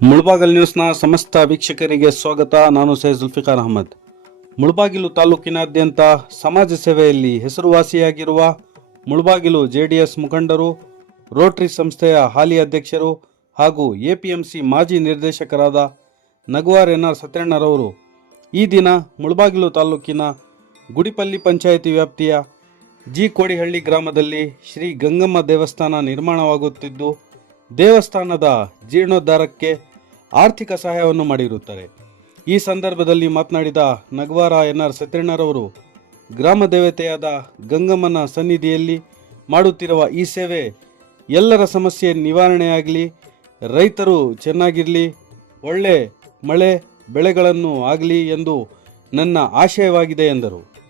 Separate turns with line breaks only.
ಮುಳಬಾಗಲ್ ನ್ಯೂಸ್ನ ಸಮಸ್ತ ವೀಕ್ಷಕರಿಗೆ ಸ್ವಾಗತ. ನಾನು ಸೈಯದ್ ಜುಲ್ಫಿಕಾರ್ ಅಹಮದ್. ಮುಳಬಾಗಿಲು ತಾಲೂಕಿನಾದ್ಯಂತ ಸಮಾಜ ಸೇವೆಯಲ್ಲಿ ಹೆಸರುವಾಸಿಯಾಗಿರುವ ಮುಳಬಾಗಿಲು ಜೆಡಿಎಸ್ ಮುಖಂಡರು, ರೋಟರಿ ಸಂಸ್ಥೆಯ ಹಾಲಿ ಅಧ್ಯಕ್ಷರು ಹಾಗೂ ಎಪಿಎಂಸಿ ಮಾಜಿ ನಿರ್ದೇಶಕರಾದ ನಗುವಾರ್ ಎನ್ ಆರ್ ಸತ್ಯಣ್ಣರವರು ಈ ದಿನ ಮುಳಬಾಗಿಲು ತಾಲೂಕಿನ ಗುಡಿಪಲ್ಲಿ ಪಂಚಾಯಿತಿ ವ್ಯಾಪ್ತಿಯ ಜಿ ಕೋಡಿಹಳ್ಳಿ ಗ್ರಾಮದಲ್ಲಿ ಶ್ರೀ ಗಂಗಮ್ಮ ದೇವಸ್ಥಾನ ನಿರ್ಮಾಣವಾಗುತ್ತಿದ್ದು ದೇವಸ್ಥಾನದ ಜೀರ್ಣೋದ್ಧಾರಕ್ಕೆ ಆರ್ಥಿಕ ಸಹಾಯವನ್ನು ಮಾಡಿರುತ್ತಾರೆ. ಈ ಸಂದರ್ಭದಲ್ಲಿ ಮಾತನಾಡಿದ ನಗವಾರ ಎನ್ ಆರ್ ಸತ್ಯಣ್ಣರವರು ಗ್ರಾಮ ದೇವತೆಯಾದ ಗಂಗಮ್ಮನ ಸನ್ನಿಧಿಯಲ್ಲಿ ಮಾಡುತ್ತಿರುವ ಈ ಸೇವೆ ಎಲ್ಲರ ಸಮಸ್ಯೆ ನಿವಾರಣೆಯಾಗಲಿ, ರೈತರು ಚೆನ್ನಾಗಿರಲಿ, ಒಳ್ಳೆ ಮಳೆ ಬೆಳೆಗಳನ್ನು ಆಗಲಿ ಎಂದು ನನ್ನ ಆಶಯವಾಗಿದೆ ಎಂದರು.